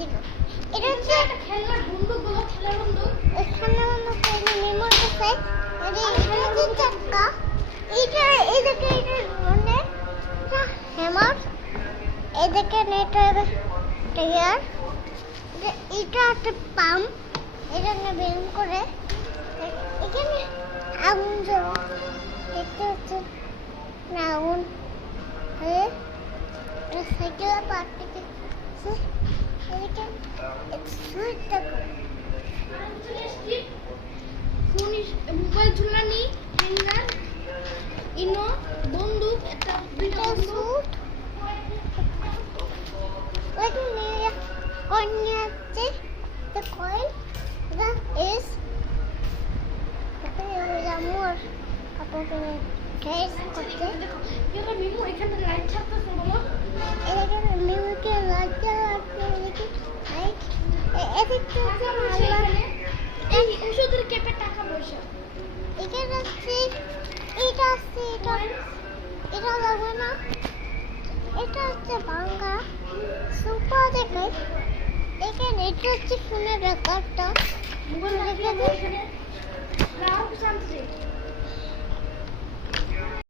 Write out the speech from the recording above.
দেখো এটা হচ্ছে একটা খেলনার বন্দুক বলো, খেলার বন্দুক। এখানে মনে হয় মেমোর কাছে এখানে তিন চাক্কা এটা এদিকে এটা মানে হ্যামার এদিকে নেটার টায়ার এটা একটা পাম্প এখানে বের করে এখানে আগুন জ্বলে দেখতে হচ্ছে না আগুন হয়ে সাইকেলের পার্ট থেকে এদিকে সুইচটা মোবাইল ঝুলানি, হ্যাঙ্গার, ইনো, বন্দুক, একটা দুইটা বন্দুক। The coin that is more case দেখো, এখানে মিমু এখানে লাইট ছাড়তেছে বলো। মেমোকে লাগতে এখানে এই ওষুধের কেপে টাকা পয়সা। এখানে আছে এটা আছে এটা লাগবে না এটা হচ্ছে বাংলা সুপার দেখায় এখানে এটা হচ্ছে ফোনের রেকর্ডটা মোবাইল লাগবে এখানে। রাও শান্তি।